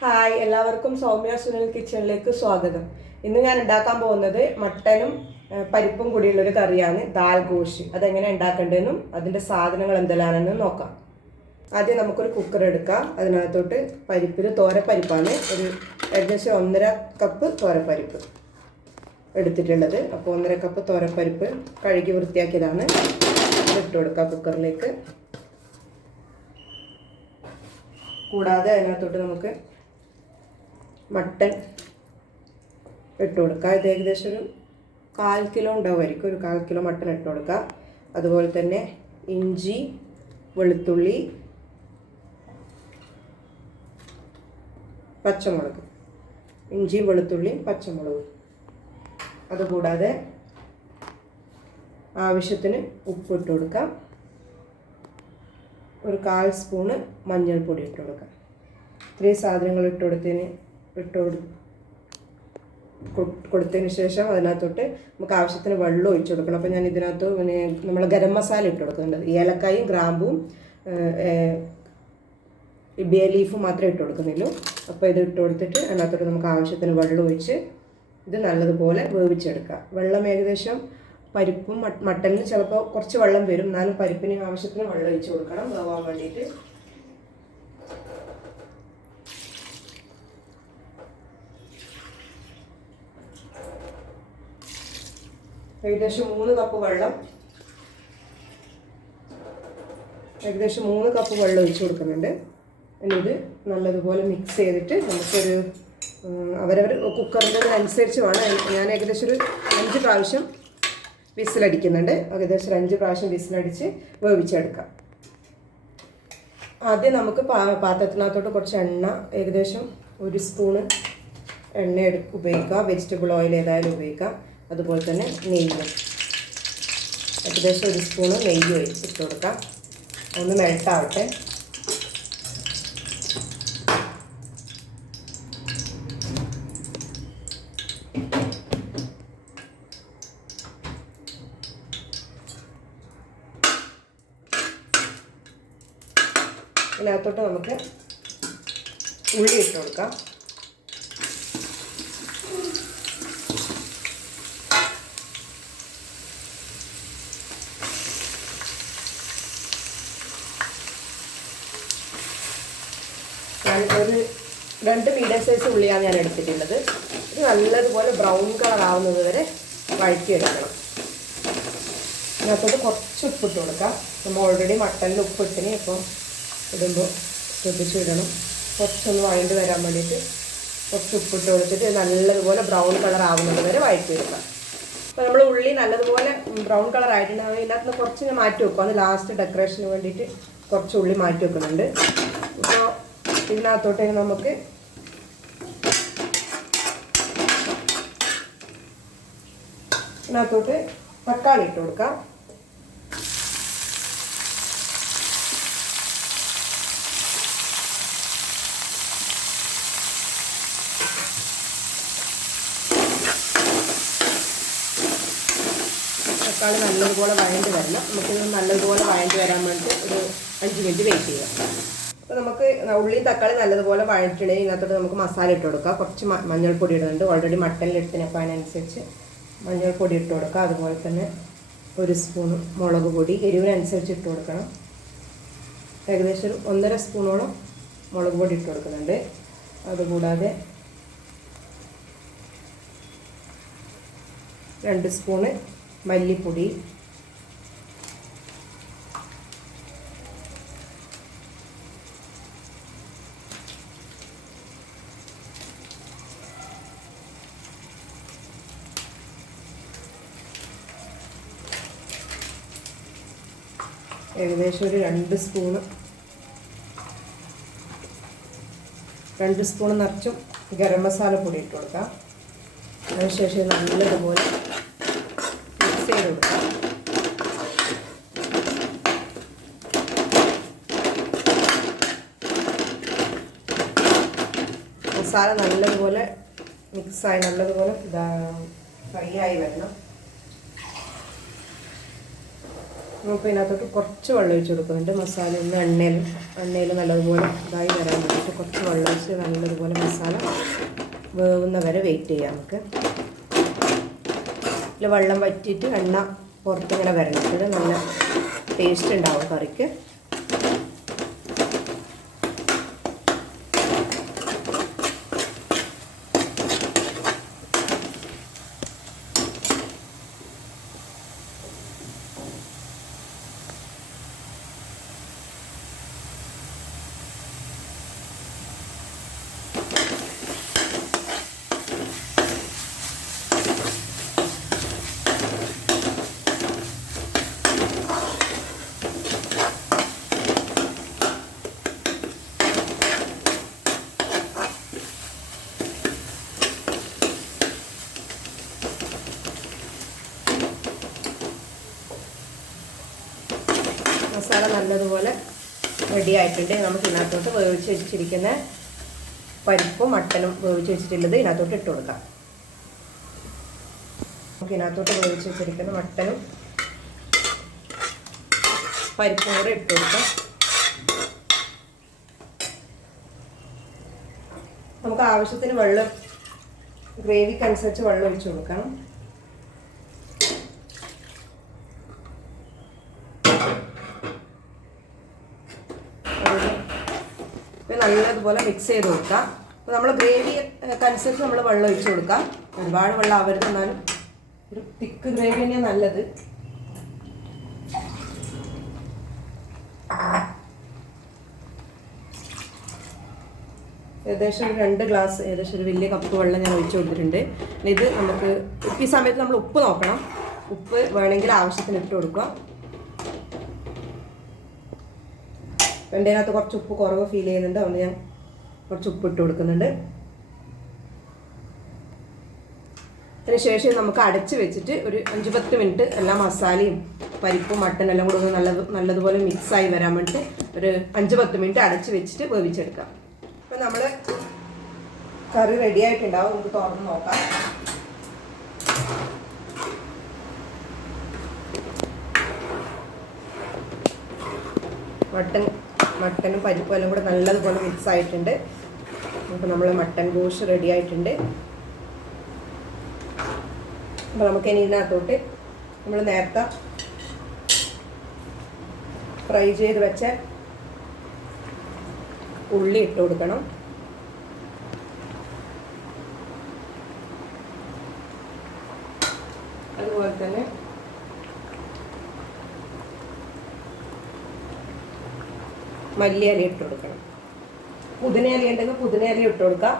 Hi, എല്ലാവർക്കും സൗമ്യ സുനിൽ കിച്ചണിലേക്ക് സ്വാഗതം. ഇന്ന് ഞാൻ ഉണ്ടാക്കാൻ പോകുന്നത് മട്ടനും പരിപ്പും കൂടിയുള്ളൊരു കറിയാണ് ദാൽ ഗോഷ്. അതെങ്ങനെ ഉണ്ടാക്കേണ്ടതെന്നും അതിൻ്റെ സാധനങ്ങൾ എന്തെല്ലാണെന്നും നോക്കാം. ആദ്യം നമുക്കൊരു കുക്കർ എടുക്കാം. അതിനകത്തോട്ട് പരിപ്പിൽ തോരപ്പരിപ്പാണ് ഏകദേശം 1.5 കപ്പ് തോരപ്പരിപ്പ് എടുത്തിട്ടുള്ളത്. അപ്പോൾ 1.5 കപ്പ് തോരപ്പരിപ്പ് കഴുകി വൃത്തിയാക്കിയതാണ്. ഇട്ട് കൊടുക്കാം കുക്കറിലേക്ക്. കൂടാതെ അതിനകത്തോട്ട് നമുക്ക് മട്ടൻ ഇട്ട് കൊടുക്കുക. ഇത് ഏകദേശം ഒരു 1/4 കിലോ ഉണ്ടാവുമായിരിക്കും. ഒരു 1/4 കിലോ മട്ടൻ ഇട്ട് കൊടുക്കുക. അതുപോലെ തന്നെ ഇഞ്ചി, വെളുത്തുള്ളി, പച്ചമുളക്. ഇഞ്ചിയും വെളുത്തുള്ളിയും പച്ചമുളകും. അതുകൂടാതെ ആവശ്യത്തിന് ഉപ്പ് ഇട്ട് കൊടുക്കാം. ഒരു 1/4 സ്പൂണ് മഞ്ഞൾപ്പൊടി ഇട്ട് കൊടുക്കാം. ഇത്രയും സാധനങ്ങൾ കൊടുത്തതിന് ശേഷം അതിനകത്തോട്ട് നമുക്ക് ആവശ്യത്തിന് വെള്ളം ഒഴിച്ചു കൊടുക്കണം. അപ്പോൾ ഞാൻ ഇതിനകത്ത് നമ്മൾ ഗരം മസാല ഇട്ട് കൊടുക്കുന്നുണ്ട്. ഏലക്കായും ഗ്രാമ്പും ബേ ലീഫും മാത്രമേ ഇട്ട് കൊടുക്കുന്നുള്ളൂ. അപ്പോൾ ഇത് ഇട്ട് കൊടുത്തിട്ട് അതിനകത്തോട്ട് നമുക്ക് ആവശ്യത്തിന് വെള്ളം ഒഴിച്ച് ഇത് നല്ലതുപോലെ വേവിച്ചെടുക്കുക. വെള്ളം ഏകദേശം പരിപ്പും മട്ടനിന് ചിലപ്പോൾ കുറച്ച് വെള്ളം വരും, എന്നാലും പരിപ്പിന് ആവശ്യത്തിന് വെള്ളം ഒഴിച്ച് കൊടുക്കണം വേവാൻ വേണ്ടിയിട്ട്. ഏകദേശം 3 കപ്പ് വെള്ളം ഒഴിച്ച് കൊടുക്കുന്നുണ്ട്. ഇത് നല്ലതുപോലെ മിക്സ് ചെയ്തിട്ട് നമുക്കൊരു അവരവർ കുക്കറിൻ്റെ അനുസരിച്ച് വേണം. ഞാൻ ഏകദേശം ഒരു 5 പ്രാവശ്യം വിസിലടിക്കുന്നുണ്ട്. ഏകദേശം 5 പ്രാവശ്യം വിസിലടിച്ച് വേവിച്ചെടുക്കാം. ആദ്യം നമുക്ക് പാത്രത്തിനകത്തോട്ട് കുറച്ച് എണ്ണ, ഏകദേശം 1 സ്പൂണ് എണ്ണ ഉപയോഗിക്കാം. വെജിറ്റബിൾ ഓയിൽ ഏതായാലും ഉപയോഗിക്കാം. അതുപോലെ തന്നെ നെയ്യ്, ഏകദേശം 1 സ്പൂണ് നെയ്യ് ഒഴിച്ചിട്ട് കൊടുക്കാം. ഒന്ന് മെൽട്ടാവട്ടെ. ഇതിനകത്തോട്ട് നമുക്ക് ഉള്ളി ഇട്ട് കൊടുക്കാം. ഞാനിപ്പോൾ 2 മീഡിയം സൈസ് ഉള്ളിയാണ് ഞാൻ എടുത്തിട്ടുള്ളത്. ഇത് നല്ലതുപോലെ ബ്രൗൺ കളർ ആവുന്നത് വരെ വഴറ്റിയെടുക്കണം. ഇതിനകത്തോട്ട് കുറച്ച് ഉപ്പിട്ട് കൊടുക്കാം. നമ്മൾ ഓൾറെഡി മട്ടനിൽ ഉപ്പിട്ടിന്, ഇപ്പോൾ ഇടുമ്പോൾ ശ്രദ്ധിച്ചിടണം. കുറച്ചൊന്ന് വഴണ്ട് വരാൻ വേണ്ടിയിട്ട് കുറച്ച് ഉപ്പിട്ട് കൊടുത്തിട്ട് നല്ലതുപോലെ ബ്രൗൺ കളർ ആവുന്നത് വരെ വഴറ്റിയെടുക്കാം. അപ്പോൾ നമ്മൾ ഉള്ളി നല്ലതുപോലെ ബ്രൗൺ കളർ ആയിട്ടുണ്ടെങ്കിൽ ഇതിനകത്ത് നിന്ന് കുറച്ച് ഞാൻ മാറ്റി വെക്കും. അത് ലാസ്റ്റ് ഡെക്കറേഷന് വേണ്ടിയിട്ട് കുറച്ച് ഉള്ളി മാറ്റി വെക്കുന്നുണ്ട്. ഇപ്പോൾ ഇതിനകത്തോട്ട് നമുക്ക് ഇതിനകത്തോട്ട് തക്കാളി ഇട്ട് കൊടുക്കാം. തക്കാളി നല്ലതുപോലെ വഴണ്ട് വരണം. നമുക്കിത് നല്ലതുപോലെ വഴണ്ട് വരാൻ വേണ്ടിയിട്ട് ഒരു 5 മിനിറ്റ് വെയിറ്റ് ചെയ്യാം. അപ്പോൾ നമുക്ക് ഉള്ളിയും തക്കാളി നല്ലതുപോലെ വഴറ്റിടയിൽ ഇതിനകത്തോട്ട് നമുക്ക് മസാല ഇട്ട് കൊടുക്കാം. കുറച്ച് മഞ്ഞൾപ്പൊടി ഇടുന്നുണ്ട്. ഓൾറെഡി മട്ടനിൽ എടുത്തിനപ്പോൾ അതിനനുസരിച്ച് മഞ്ഞൾപ്പൊടി ഇട്ട് കൊടുക്കുക. അതുപോലെ തന്നെ 1 സ്പൂണ് മുളക് പൊടി എരിവിനനുസരിച്ച് ഇട്ട് കൊടുക്കണം. ഏകദേശം 1.5 സ്പൂണോളം മുളക് പൊടി ഇട്ട് കൊടുക്കുന്നുണ്ട്. അതുകൂടാതെ 2 സ്പൂണ് മല്ലിപ്പൊടി, ഏകദേശം ഒരു 2 സ്പൂണ് നിറച്ചും ഗരം മസാല പൊടി ഇട്ട് കൊടുക്കാം. അതിനുശേഷം നല്ലതുപോലെ മിക്സ് ചെയ്ത് കൊടുക്കാം. മസാല നല്ലതുപോലെ മിക്സായി നല്ലതുപോലെ ഫ്രൈ ആയി വരണം. അപ്പോൾ ഇതിനകത്തോട്ട് കുറച്ച് വെള്ളം ഒഴിച്ച് കൊടുക്കുന്നുണ്ട്. മസാല ഒന്ന് എണ്ണയിൽ നല്ലതുപോലെ ഇതായി വരാൻ വേണ്ടിയിട്ട് കുറച്ച് വെള്ളം ഒഴിച്ച് നല്ലതുപോലെ മസാല വേവുന്ന വരെ വെയിറ്റ് ചെയ്യാം. നമുക്ക് ഇതിൽ വെള്ളം വറ്റിയിട്ട് എണ്ണ പുറത്തിങ്ങനെ വരണം. ഇത് നല്ല ടേസ്റ്റ് ഉണ്ടാവും കറിക്ക്. മസാല നല്ലതുപോലെ റെഡി ആയിട്ടുണ്ട്. നമുക്ക് ഇതിനകത്തോട്ട് വേവിച്ച് വെച്ചിരിക്കുന്ന പരിപ്പും മട്ടനും വേവിച്ച് വെച്ചിട്ടുള്ളത് ഇതിനകത്തോട്ട് ഇട്ട് കൊടുക്കാം. നമുക്ക് ഇതിനകത്തോട്ട് വേവിച്ച് വെച്ചിരിക്കുന്ന മട്ടനും പരിപ്പും കൂടെ ഇട്ട് കൊടുക്കാം. നമുക്ക് ആവശ്യത്തിന് വെള്ളം, ഗ്രേവിക്കനുസരിച്ച് വെള്ളം ഒഴിച്ച് കൊടുക്കണം. നല്ലതുപോലെ മിക്സ് ചെയ്ത് കൊടുക്കാം. അപ്പോൾ നമ്മൾ ഗ്രേവിക്കനുസരിച്ച് നമ്മൾ വെള്ളം ഒഴിച്ച് കൊടുക്കാം. ഒരുപാട് വെള്ളം ആവരുത്, എന്നാലും ഒരു തിക്ക് ഗ്രേവി തന്നെയാണ് നല്ലത്. ഏകദേശം 2 ഗ്ലാസ്, ഏകദേശം ഒരു വലിയ കപ്പ് വെള്ളം ഞാൻ ഒഴിച്ച് കൊടുത്തിട്ടുണ്ട്. ഇത് നമുക്ക് ഈ സമയത്ത് നമ്മൾ ഉപ്പ് നോക്കണം. ഉപ്പ് വേണമെങ്കിൽ ആവശ്യത്തിന് ഇട്ട് കൊടുക്കുക. എൻ്റെ അതിനകത്ത് കുറച്ച് ഉപ്പ് കുറവ് ഫീൽ ചെയ്യുന്നുണ്ട്, അതുകൊണ്ട് ഞാൻ കുറച്ച് ഉപ്പ് ഇട്ട് കൊടുക്കുന്നുണ്ട്. അതിനുശേഷം നമുക്ക് അടച്ച് വെച്ചിട്ട് ഒരു 5-10 മിനിറ്റ് എല്ലാ മസാലയും പരിപ്പും മട്ടനും എല്ലാം കൂടെ ഒന്ന് നല്ലതുപോലെ മിക്സായി വരാൻ വേണ്ടിയിട്ട് ഒരു 5-10 മിനിറ്റ് അടച്ച് വെച്ചിട്ട് വേവിച്ചെടുക്കാം. അപ്പം നമ്മൾ കറി റെഡി ആയിട്ടുണ്ടാവും. നമുക്ക് തുറന്ന് നോക്കാം. മട്ടനും പരിപ്പും എല്ലാം കൂടെ നല്ലതുപോലെ മിക്സ് ആയിട്ടുണ്ട്. അപ്പോൾ നമ്മൾ മട്ടൻ ഗോഷ് റെഡി ആയിട്ടുണ്ട്. അപ്പോൾ നമുക്ക് ഇനി ഇതിനകത്തോട്ട് നമ്മൾ നേരത്തെ ഫ്രൈ ചെയ്ത് വെച്ച ഉള്ളി ഇട്ട് കൊടുക്കണം. അതുപോലെ തന്നെ മല്ലിയില ഇട്ട് കൊടുക്കണം. പുതിനയില ഉണ്ടെങ്കിൽ പുതിനയില ഇട്ട് കൊടുക്കാം.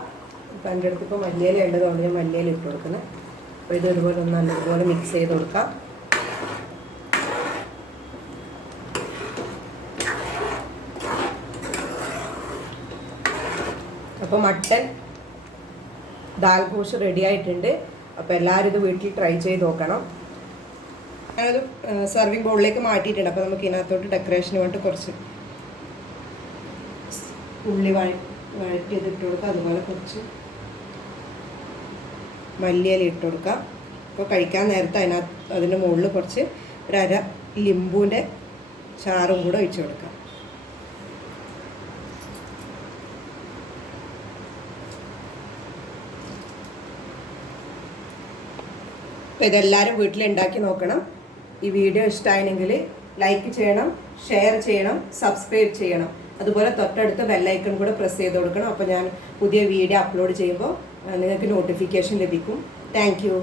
ഇപ്പം എൻ്റെ അടുത്ത് ഇപ്പോൾ മല്ലിയില ഉള്ളതുകൊണ്ട് ഞാൻ മല്ലിയില ഇട്ട് കൊടുക്കുന്നത്. അപ്പോൾ ഇത് ഒരുപോലെ ഒന്ന് നല്ലതുപോലെ മിക്സ് ചെയ്ത് കൊടുക്കാം. അപ്പോൾ മട്ടൻ ദാൽ ഗോഷ് റെഡി ആയിട്ടുണ്ട്. അപ്പോൾ എല്ലാവരും ഇത് വീട്ടിൽ ട്രൈ ചെയ്ത് നോക്കണം. ഞാനത് സർവിങ് ബൗളിലേക്ക് മാറ്റിയിട്ടുണ്ട്. അപ്പോൾ നമുക്ക് ഇതിനകത്തോട്ട് ഡെക്കറേഷന് വേണ്ടി കുറച്ച് ഉള്ളി വഴറ്റിയത് ഇട്ട് കൊടുക്കുക. അതുപോലെ കുറച്ച് മല്ലിയില ഇട്ട് കൊടുക്കാം. അപ്പോൾ കഴിക്കാൻ നേരത്തെ അതിൻ്റെ മുകളിൽ കുറച്ച് ഒരു അര ലിംബുവിൻ്റെ ചാറും കൂടെ ഒഴിച്ച് കൊടുക്കാം. അപ്പോൾ ഇതെല്ലാവരും വീട്ടിലുണ്ടാക്കി നോക്കണം. ഈ വീഡിയോ ഇഷ്ടമായെങ്കിൽ ലൈക്ക് ചെയ്യണം, ഷെയർ ചെയ്യണം, സബ്സ്ക്രൈബ് ചെയ്യണം. അതുപോലെ തൊട്ടടുത്ത ബെല്ലൈക്കൺ കൂടെ പ്രസ് ചെയ്ത് കൊടുക്കണം. അപ്പോൾ ഞാൻ പുതിയ വീഡിയോ അപ്ലോഡ് ചെയ്യുമ്പോൾ നിങ്ങൾക്ക് നോട്ടിഫിക്കേഷൻ ലഭിക്കും. Thank you.